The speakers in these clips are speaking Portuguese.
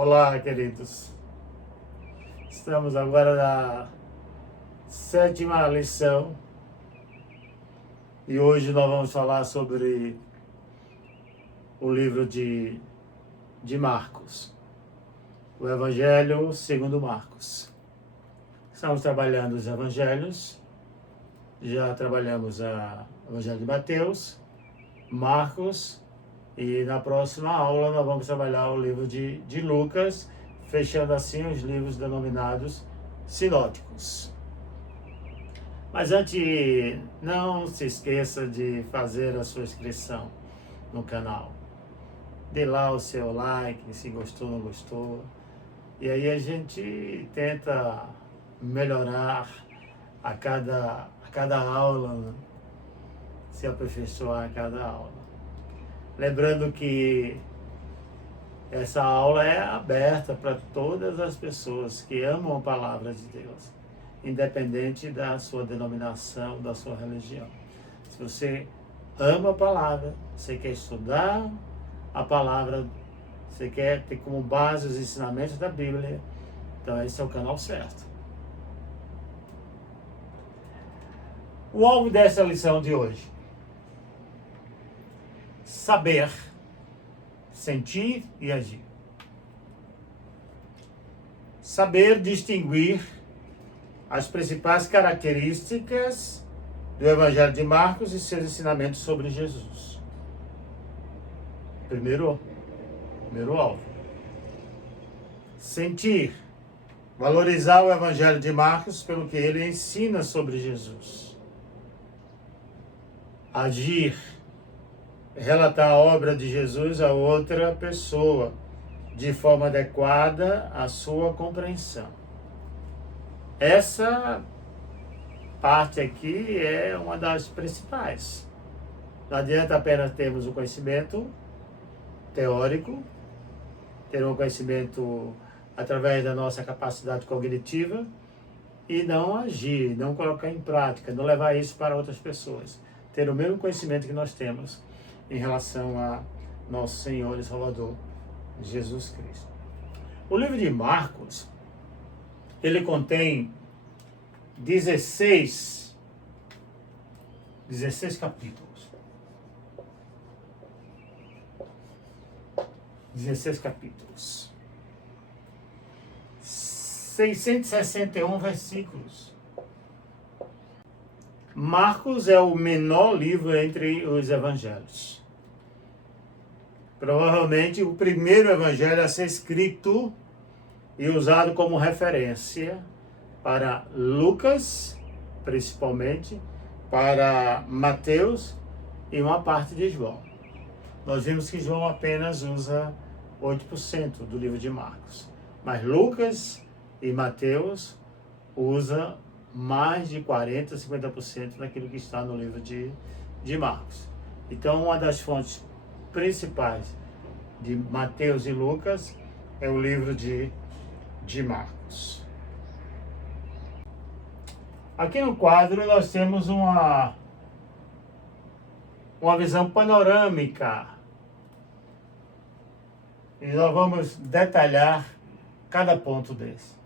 Olá, queridos. Estamos agora na sétima lição e hoje nós vamos falar sobre o livro de Marcos, o Evangelho segundo Marcos. Estamos trabalhando os Evangelhos, já trabalhamos o Evangelho de Mateus, Marcos, e na próxima aula nós vamos trabalhar o livro de Lucas, fechando assim os livros denominados sinóticos. Mas antes, não se esqueça de fazer a sua inscrição no canal. Dê lá o seu like, se gostou ou não gostou. E aí a gente tenta melhorar a cada aula, né? Se aperfeiçoar a cada aula. Lembrando que essa aula é aberta para todas as pessoas que amam a palavra de Deus, independente da sua denominação, da sua religião. Se você ama a palavra, você quer estudar a palavra, você quer ter como base os ensinamentos da Bíblia, então esse é o canal certo. O alvo dessa lição de hoje: saber, sentir e agir. Saber distinguir as principais características do Evangelho de Marcos e seus ensinamentos sobre Jesus. Primeiro alvo. Sentir, valorizar o Evangelho de Marcos pelo que ele ensina sobre Jesus. Agir, relatar a obra de Jesus a outra pessoa, de forma adequada à sua compreensão. Essa parte aqui é uma das principais. Não adianta apenas termos o conhecimento teórico, ter um conhecimento através da nossa capacidade cognitiva e não agir, não colocar em prática, não levar isso para outras pessoas. Ter o mesmo conhecimento que nós temos em relação a nosso Senhor e Salvador, Jesus Cristo. O livro de Marcos, ele contém 16 capítulos. 16 capítulos. 661 versículos. Marcos é o menor livro entre os evangelhos. Provavelmente o primeiro evangelho a ser escrito e usado como referência para Lucas, principalmente, para Mateus e uma parte de João. Nós vimos que João apenas usa 8% do livro de Marcos, mas Lucas e Mateus usam mais de 40%, 50% daquilo que está no livro de Marcos. Então, uma das fontes principais de Mateus e Lucas é o livro de Marcos. Aqui no quadro nós temos uma visão panorâmica e nós vamos detalhar cada ponto desse.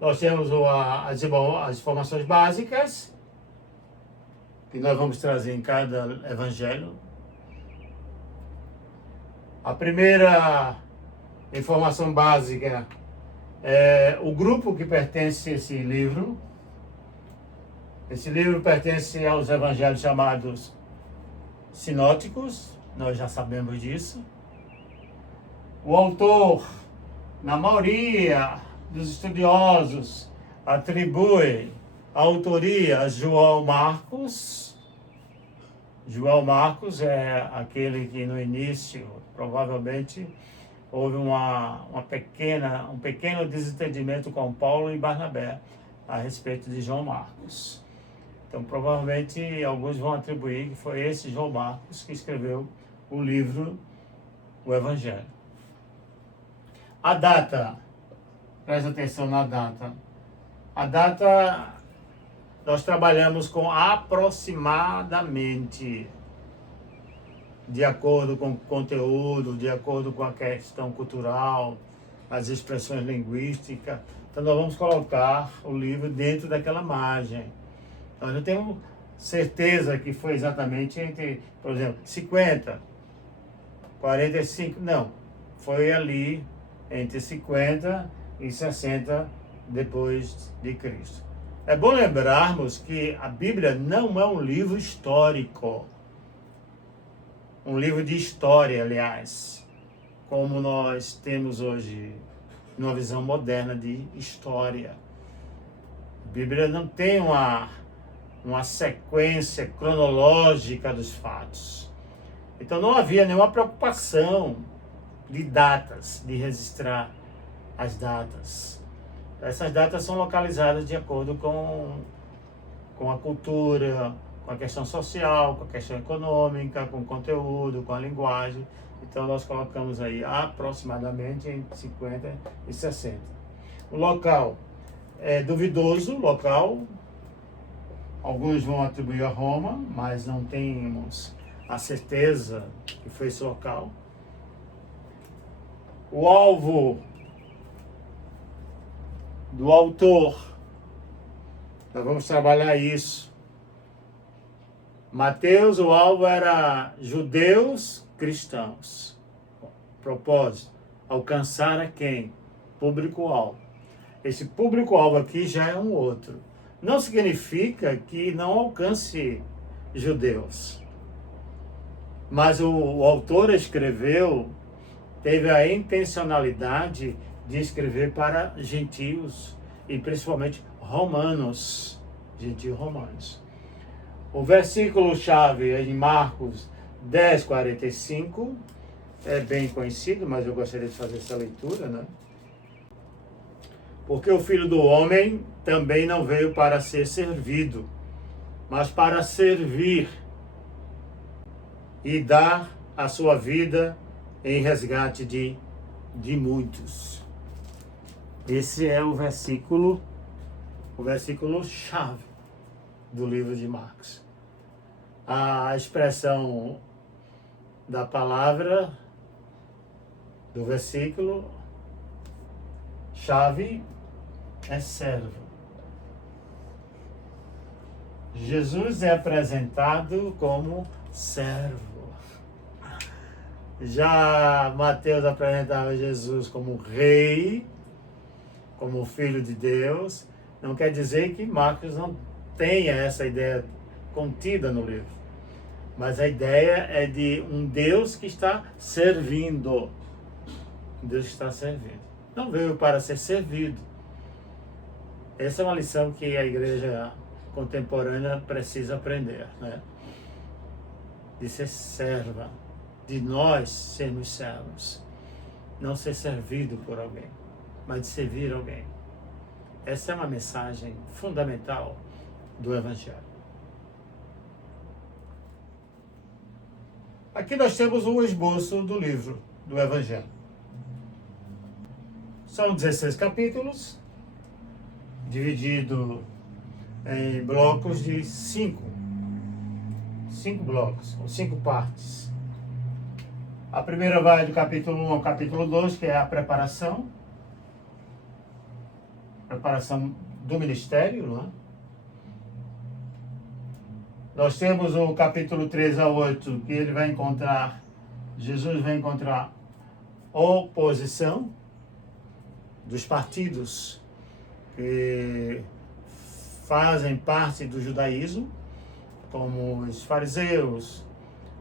Nós temos as informações básicas que nós vamos trazer em cada evangelho. A primeira informação básica é o grupo que pertence a esse livro. Esse livro pertence aos evangelhos chamados sinóticos, nós já sabemos disso. O autor, na maioria dos estudiosos, atribui a autoria a João Marcos. João Marcos é aquele que no início, provavelmente, houve um pequeno desentendimento com Paulo e Barnabé a respeito de João Marcos. Então, provavelmente, alguns vão atribuir que foi esse João Marcos que escreveu o livro, o Evangelho. A data, presta atenção na data. A data, nós trabalhamos com aproximadamente. de acordo com o conteúdo, de acordo com a questão cultural, as expressões linguísticas. Então nós vamos colocar o livro dentro daquela margem. Nós não temos certeza que foi exatamente entre, por exemplo, 50, 45, não. Foi ali entre 50 e 60 depois de Cristo. É bom lembrarmos que a Bíblia não é um livro histórico. Um livro de história, aliás, como nós temos hoje, numa visão moderna de história. A Bíblia não tem uma sequência cronológica dos fatos. Então não havia nenhuma preocupação de datas, de registrar as datas. Essas datas são localizadas de acordo com a cultura, com a questão social, com a questão econômica, com o conteúdo, com a linguagem. Então nós colocamos aí aproximadamente entre 50 e 60. O local é duvidoso, local. Alguns vão atribuir a Roma, mas não temos a certeza que foi esse local. O alvo do autor, nós vamos trabalhar isso. Mateus, o alvo era judeus cristãos. Propósito, alcançar a quem? Público-alvo. Esse público-alvo aqui já é um outro. Não significa que não alcance judeus. Mas o autor escreveu, teve a intencionalidade de escrever para gentios e principalmente romanos, gentios romanos. O versículo-chave em Marcos 10:45 é bem conhecido, mas eu gostaria de fazer essa leitura, né? Porque o Filho do Homem também não veio para ser servido, mas para servir e dar a sua vida em resgate de muitos. Esse é o versículo-chave do livro de Marcos. A expressão da palavra, do versículo, chave, é servo. Jesus é apresentado como servo. Já Mateus apresentava Jesus como rei, como filho de Deus. Não quer dizer que Marcos não tenha essa ideia contida no livro. Mas a ideia é de um Deus que está servindo. Um Deus que está servindo. Não veio para ser servido. Essa é uma lição que a igreja contemporânea precisa aprender, né? De ser serva, de nós sermos servos. Não ser servido por alguém, mas de servir alguém. Essa é uma mensagem fundamental do Evangelho. Aqui nós temos um esboço do livro do Evangelho. São 16 capítulos, dividido em blocos de 5 blocos, ou 5 partes. A primeira vai do capítulo 1 ao capítulo 2, que é a preparação do ministério, não é? Nós temos o capítulo 3 a 8, que Jesus vai encontrar oposição dos partidos que fazem parte do judaísmo, como os fariseus,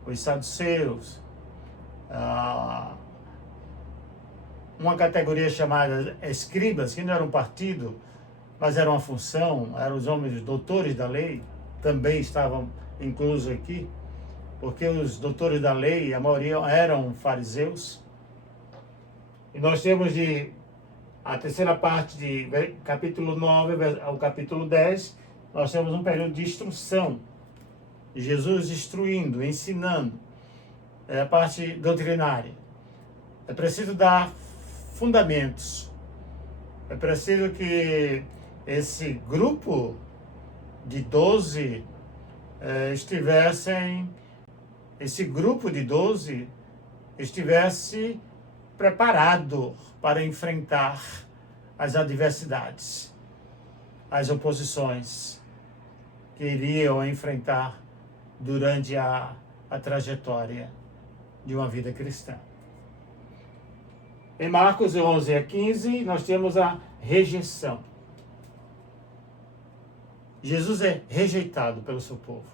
os saduceus, uma categoria chamada escribas, que não era um partido, mas era uma função, eram os homens doutores da lei, também estavam inclusos aqui, porque os doutores da lei, a maioria eram fariseus. E nós temos a terceira parte, de capítulo 9 ao capítulo 10, nós temos um período de instrução. Jesus instruindo, ensinando, é a parte doutrinária. É preciso dar fundamentos. É preciso que esse grupo de 12 estivessem esse grupo de 12 estivesse preparado para enfrentar as adversidades, as oposições que iriam enfrentar durante a trajetória de uma vida cristã. Em Marcos 11 a 15, nós temos a rejeição. Jesus é rejeitado pelo seu povo.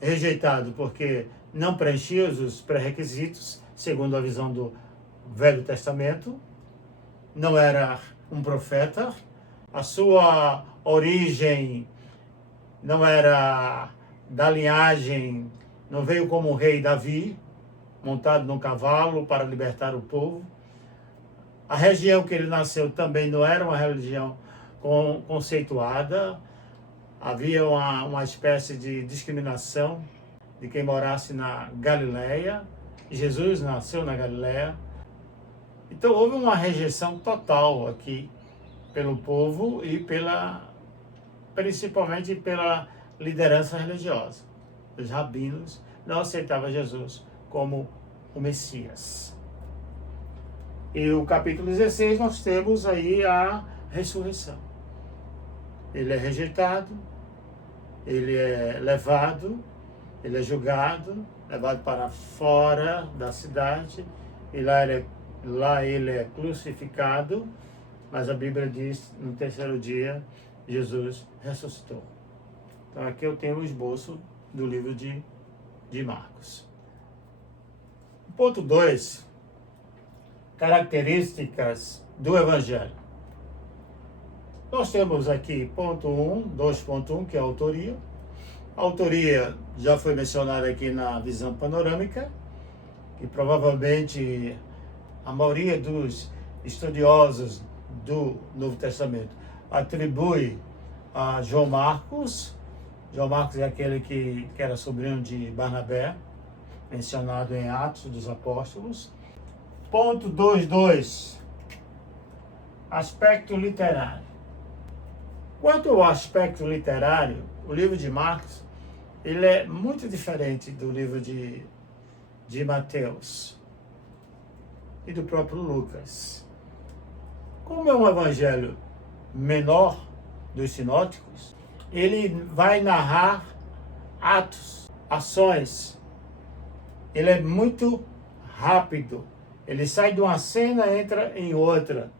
Rejeitado porque não preenchia os pré-requisitos, segundo a visão do Velho Testamento, não era um profeta, a sua origem não era da linhagem, não veio como o rei Davi, montado num cavalo para libertar o povo. A região que ele nasceu também não era uma religião conceituada, havia uma espécie de discriminação de quem morasse na Galileia. Jesus nasceu na Galileia. Então houve uma rejeição total aqui pelo povo e principalmente pela liderança religiosa. Os rabinos não aceitavam Jesus como o Messias. E o capítulo 16 nós temos aí a ressurreição. Ele é rejeitado, ele é levado, ele é julgado, levado para fora da cidade, e lá ele é crucificado, mas a Bíblia diz, no terceiro dia, Jesus ressuscitou. Então aqui eu tenho o esboço do livro de Marcos. Ponto 2, características do Evangelho. Nós temos aqui ponto 1, 2.1, que é a autoria. A autoria já foi mencionada aqui na visão panorâmica, que provavelmente a maioria dos estudiosos do Novo Testamento atribui a João Marcos. João Marcos é aquele que era sobrinho de Barnabé, mencionado em Atos dos Apóstolos. Ponto 2.2, aspecto literário. Quanto ao aspecto literário, o livro de Marcos, ele é muito diferente do livro de Mateus e do próprio Lucas. Como é um evangelho menor dos sinóticos, ele vai narrar atos, ações. Ele é muito rápido. Ele sai de uma cena e entra em outra.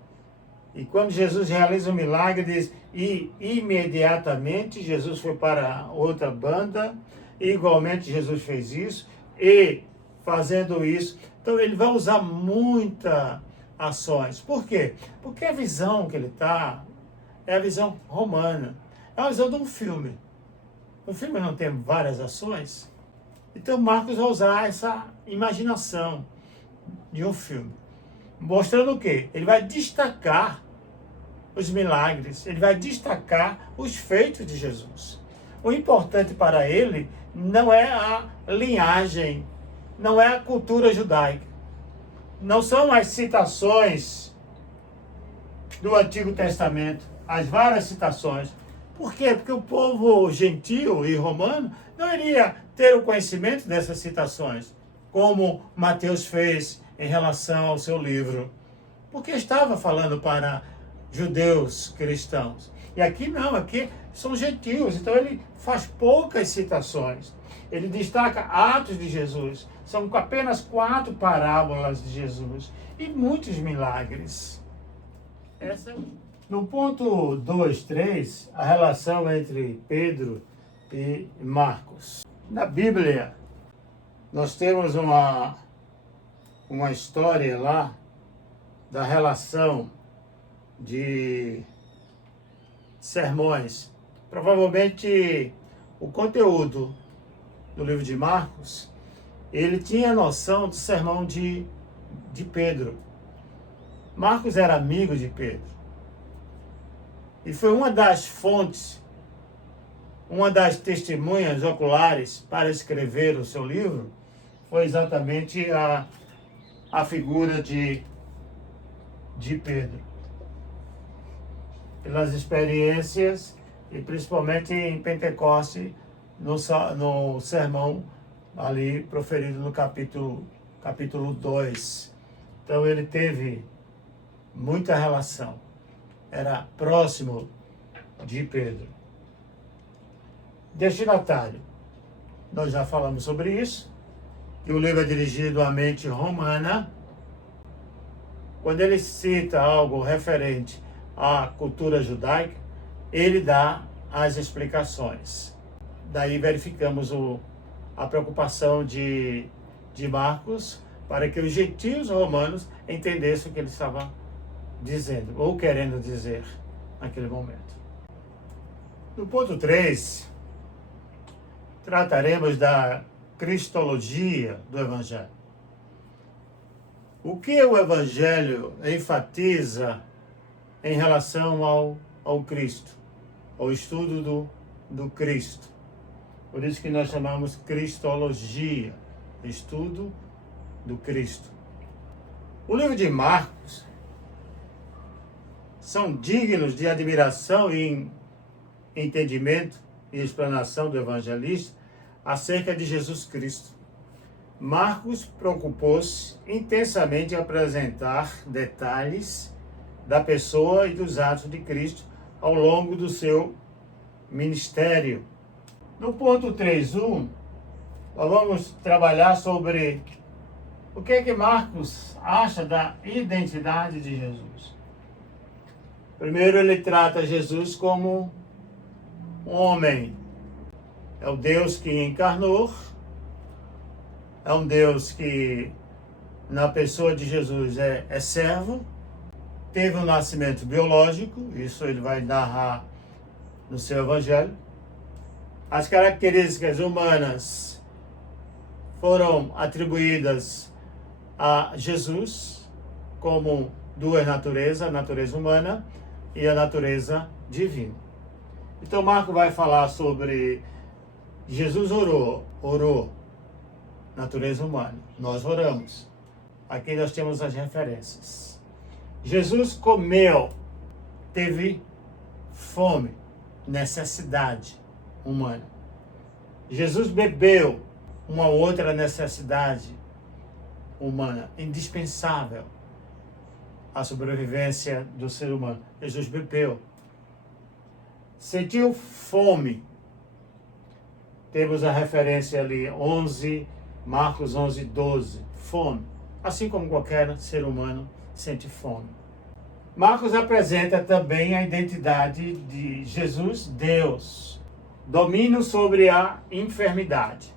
E quando Jesus realiza um milagre, diz, e imediatamente Jesus foi para outra banda, e igualmente Jesus fez isso, e fazendo isso. Então ele vai usar muitas ações. Por quê? Porque a visão que ele está é a visão romana. É a visão de um filme. Um filme não tem várias ações. Então Marcos vai usar essa imaginação de um filme. Mostrando o quê? Ele vai destacar os milagres, ele vai destacar os feitos de Jesus. O importante para ele não é a linhagem, não é a cultura judaica, não são as citações do Antigo Testamento, as várias citações. Por quê? Porque o povo gentil e romano não iria ter o conhecimento dessas citações, como Mateus fez em relação ao seu livro, porque estava falando para judeus cristãos. E aqui não, aqui são gentios, então ele faz poucas citações. Ele destaca atos de Jesus, são apenas 4 parábolas de Jesus e muitos milagres. No ponto 2.3, a relação entre Pedro e Marcos. Na Bíblia, nós temos uma história lá da relação de sermões. Provavelmente o conteúdo do livro de Marcos, ele tinha noção do sermão de Pedro. Marcos era amigo de Pedro. E foi uma das fontes, uma das testemunhas oculares para escrever o seu livro, foi exatamente a figura de Pedro. Pelas experiências, e principalmente em Pentecoste, no sermão ali proferido no capítulo 2. Então ele teve muita relação, era próximo de Pedro. Destinatário, nós já falamos sobre isso, que o livro é dirigido à mente romana. Quando ele cita algo referente à cultura judaica, ele dá as explicações. Daí verificamos a preocupação de Marcos para que os gentios romanos entendessem o que ele estava dizendo, ou querendo dizer naquele momento. No ponto 3, trataremos da cristologia do Evangelho. O que o Evangelho enfatiza em relação ao Cristo, ao estudo do Cristo? Por isso que nós chamamos cristologia, estudo do Cristo. O livro de Marcos são dignos de admiração e entendimento e explanação do evangelista acerca de Jesus Cristo. Marcos preocupou-se intensamente em apresentar detalhes da pessoa e dos atos de Cristo ao longo do seu ministério. No ponto 3.1, nós vamos trabalhar sobre o que é que Marcos acha da identidade de Jesus. Primeiro, ele trata Jesus como um homem. É o Deus que encarnou, é um Deus que, na pessoa de Jesus, é servo, teve um nascimento biológico, isso ele vai narrar no seu evangelho. As características humanas foram atribuídas a Jesus como duas naturezas, a natureza humana e a natureza divina. Então Marcos vai falar sobre Jesus orou, natureza humana. Nós oramos. Aqui nós temos as referências. Jesus comeu, teve fome, necessidade humana. Jesus bebeu, uma outra necessidade humana, indispensável à sobrevivência do ser humano. Jesus bebeu. Sentiu fome. Temos a referência ali, Marcos 11:12, fome. Assim como qualquer ser humano sente fome. Marcos apresenta também a identidade de Jesus, Deus. Domínio sobre a enfermidade.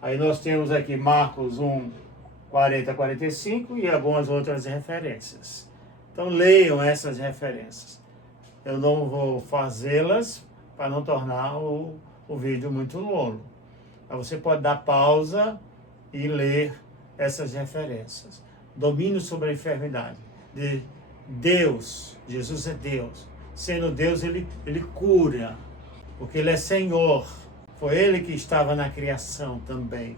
Aí nós temos aqui Marcos 1:40-45 e algumas outras referências. Então leiam essas referências. Eu não vou fazê-las para não tornar o vídeo muito longo. Mas você pode dar pausa e ler essas referências. Domínio sobre a enfermidade. De Deus, Jesus é Deus. Sendo Deus, ele cura, porque ele é Senhor. Foi ele que estava na criação também.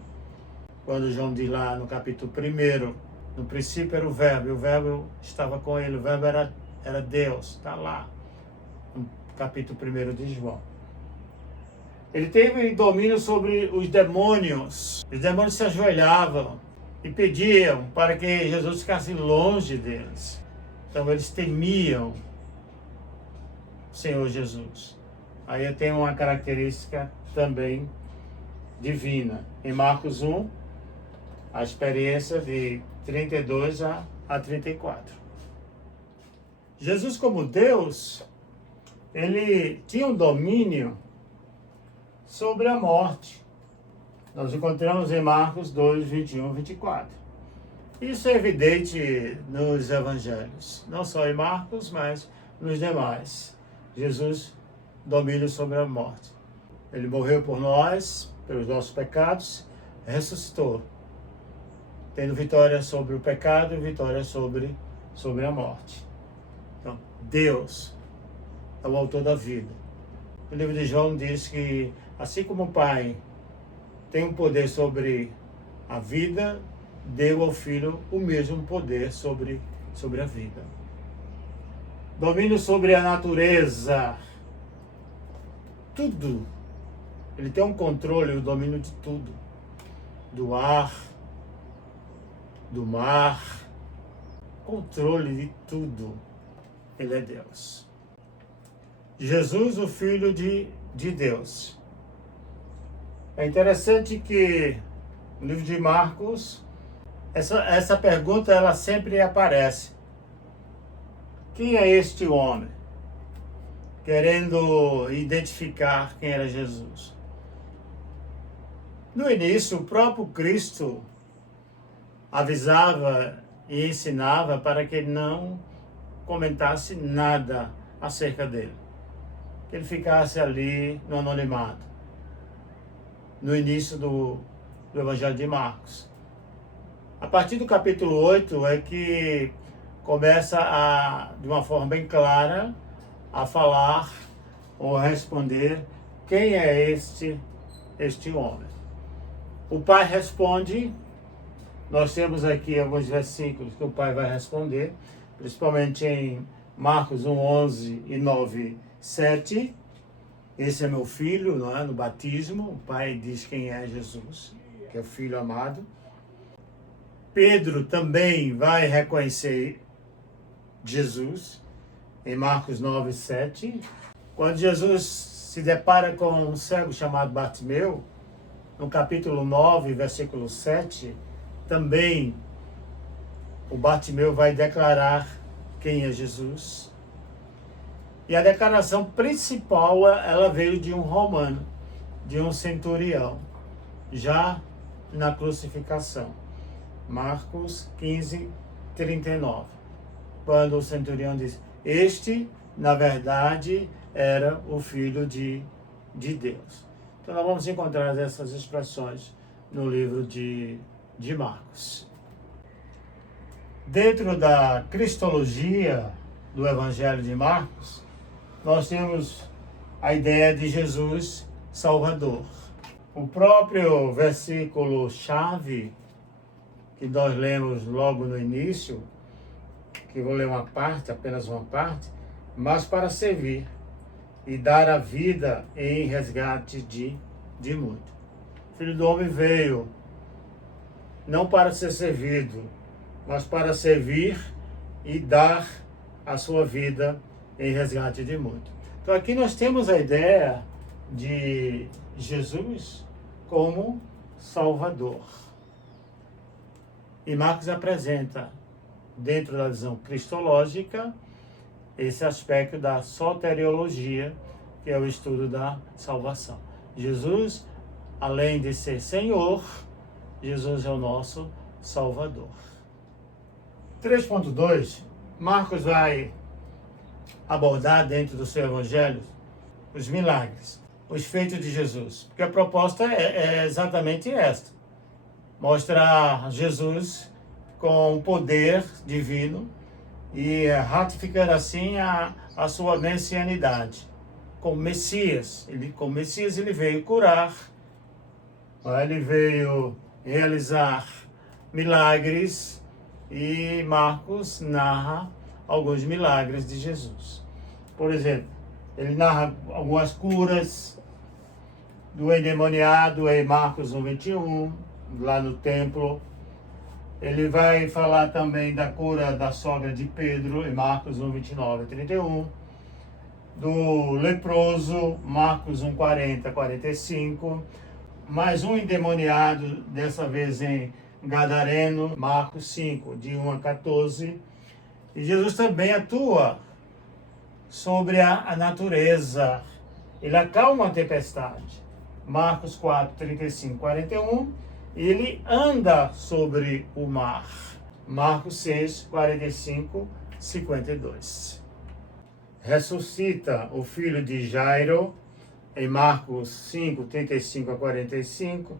Quando João diz lá no capítulo 1, no princípio era o verbo, e o verbo estava com ele, o verbo era Deus, está lá, no capítulo 1 de João. Ele teve domínio sobre os demônios se ajoelhavam e pediam para que Jesus ficasse longe deles. Então eles temiam o Senhor Jesus. Aí eu tenho uma característica também divina. Em Marcos 1, a experiência de 32 a 34. Jesus, como Deus, ele tinha um domínio sobre a morte. Nós encontramos em Marcos 2:21-24. Isso é evidente nos evangelhos, não só em Marcos, mas nos demais. Jesus domina sobre a morte. Ele morreu por nós, pelos nossos pecados, ressuscitou, tendo vitória sobre o pecado e vitória sobre a morte. Então, Deus é o autor da vida. O livro de João diz que, assim como o Pai tem um poder sobre a vida, deu ao Filho o mesmo poder sobre a vida. Domínio sobre a natureza. Tudo Ele tem um controle e o domínio de tudo. Do ar, do mar, controle de tudo. Ele é Deus. Jesus, o Filho de Deus. É interessante que no livro de Marcos, essa pergunta ela sempre aparece. Quem é este homem? Querendo identificar quem era Jesus. No início, o próprio Cristo avisava e ensinava para que ele não comentasse nada acerca dele. Que ele ficasse ali no anonimato. No início do Evangelho de Marcos. A partir do capítulo 8 é que começa de uma forma bem clara, a falar ou responder quem é este homem. O pai responde, nós temos aqui alguns versículos que o pai vai responder, principalmente em Marcos 1:11 e 9:7. Esse é meu filho, não é? No batismo, o pai diz quem é Jesus, que é o filho amado. Pedro também vai reconhecer Jesus em Marcos 9:7. Quando Jesus se depara com um cego chamado Bartimeu, no capítulo 9, versículo 7, também o Bartimeu vai declarar quem é Jesus. E a declaração principal, ela veio de um romano, de um centurião, já na crucificação. Marcos 15:39. Quando o centurião diz, este, na verdade, era o Filho de Deus. Então nós vamos encontrar essas expressões no livro de Marcos. Dentro da cristologia do Evangelho de Marcos, nós temos a ideia de Jesus Salvador. O próprio versículo-chave que nós lemos logo no início, que vou ler uma parte, apenas uma parte, mas para servir e dar a vida em resgate de muito. O Filho do Homem veio não para ser servido, mas para servir e dar a sua vida em resgate de muito. Então aqui nós temos a ideia de Jesus como Salvador. E Marcos apresenta, dentro da visão cristológica, esse aspecto da soteriologia, que é o estudo da salvação. Jesus, além de ser Senhor, Jesus é o nosso Salvador. 3.2, Marcos vai abordar dentro do seu evangelho os milagres, os feitos de Jesus. Porque a proposta é exatamente esta. Mostrar Jesus com poder divino e ratificando assim a sua messianidade. Como Messias, ele veio curar, ele veio realizar milagres e Marcos narra alguns milagres de Jesus. Por exemplo, ele narra algumas curas do endemoniado em Marcos 1:21, lá no templo. Ele vai falar também da cura da sogra de Pedro, em Marcos 1:29-31. Do leproso, Marcos 1:40-45. Mais um endemoniado, dessa vez em Gadareno, Marcos 5, de 1-14. E Jesus também atua sobre a natureza. Ele acalma a tempestade. Marcos 4, 35, 41. Ele anda sobre o mar. Marcos 6, 45, 52. Ressuscita o filho de Jairo, em Marcos 5, 35 a 45.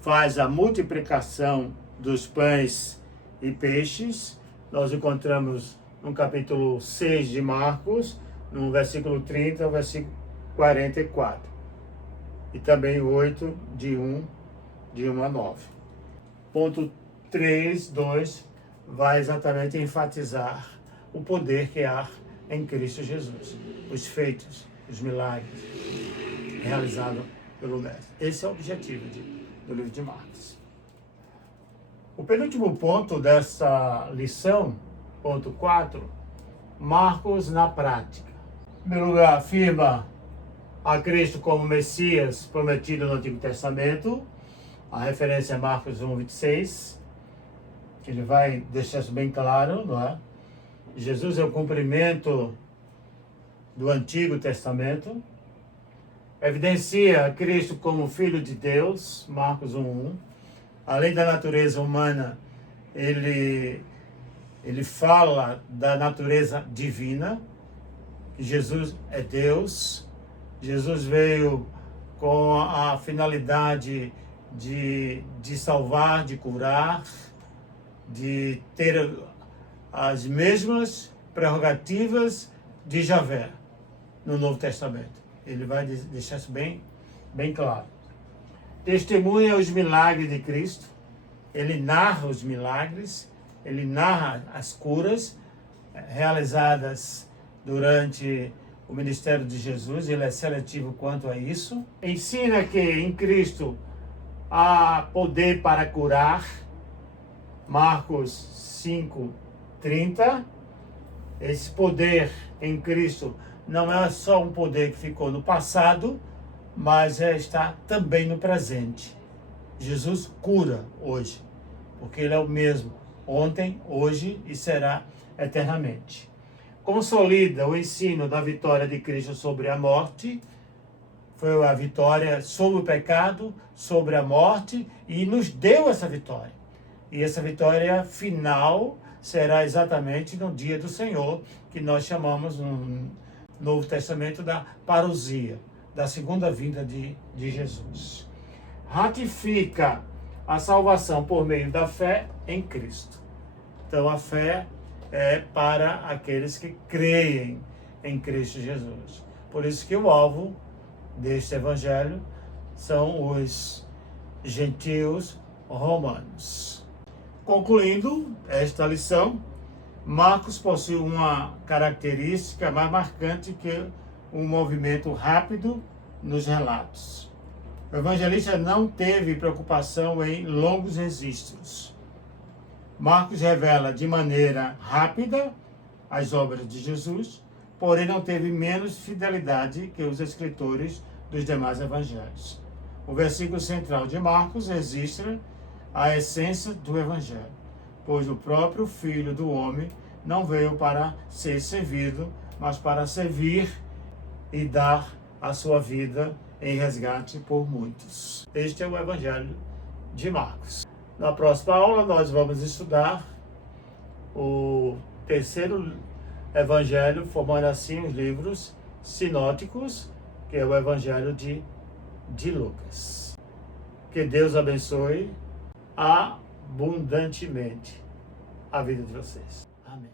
Faz a multiplicação dos pães e peixes. Nós encontramos no capítulo 6 de Marcos, no versículo 30 ao versículo 44. E também 8, de 1 a 9. Ponto 3, 2, vai exatamente enfatizar o poder que há em Cristo Jesus. Os feitos, os milagres realizados pelo Mestre. Esse é o objetivo do livro de Marcos. O penúltimo ponto dessa lição, ponto 4, Marcos na prática. Em primeiro lugar, afirma a Cristo como Messias prometido no Antigo Testamento. A referência é Marcos 1:26, que ele vai deixar isso bem claro, não é? Jesus é o cumprimento do Antigo Testamento. Evidencia a Cristo como Filho de Deus, Marcos 1:1. Além da natureza humana, ele fala da natureza divina, que Jesus é Deus. Jesus veio com a finalidade de salvar, de curar, de ter as mesmas prerrogativas de Javé no Novo Testamento. Ele vai deixar isso bem claro. Testemunha os milagres de Cristo, ele narra os milagres, ele narra as curas realizadas durante o ministério de Jesus, ele é seletivo quanto a isso. Ensina que em Cristo há poder para curar, Marcos 5:30. Esse poder em Cristo não é só um poder que ficou no passado, mas está também no presente. Jesus cura hoje, porque ele é o mesmo ontem, hoje e será eternamente. Consolida o ensino da vitória de Cristo sobre a morte. Foi a vitória sobre o pecado, sobre a morte, e nos deu essa vitória. E essa vitória final será exatamente no dia do Senhor, que nós chamamos no Novo Testamento da parousia, da segunda vinda de Jesus. Ratifica a salvação por meio da fé em Cristo. Então a fé é para aqueles que creem em Cristo Jesus. Por isso que o alvo deste evangelho são os gentios romanos. Concluindo esta lição, Marcos possui uma característica mais marcante que um movimento rápido nos relatos. O evangelista não teve preocupação em longos registros. Marcos revela de maneira rápida as obras de Jesus, porém não teve menos fidelidade que os escritores dos demais evangelhos. O versículo central de Marcos registra a essência do evangelho, pois o próprio Filho do Homem não veio para ser servido, mas para servir e dar a sua vida em resgate por muitos. Este é o Evangelho de Marcos. Na próxima aula nós vamos estudar o terceiro Evangelho, formando assim os livros sinóticos, que é o Evangelho de Lucas. Que Deus abençoe abundantemente a vida de vocês. Amém.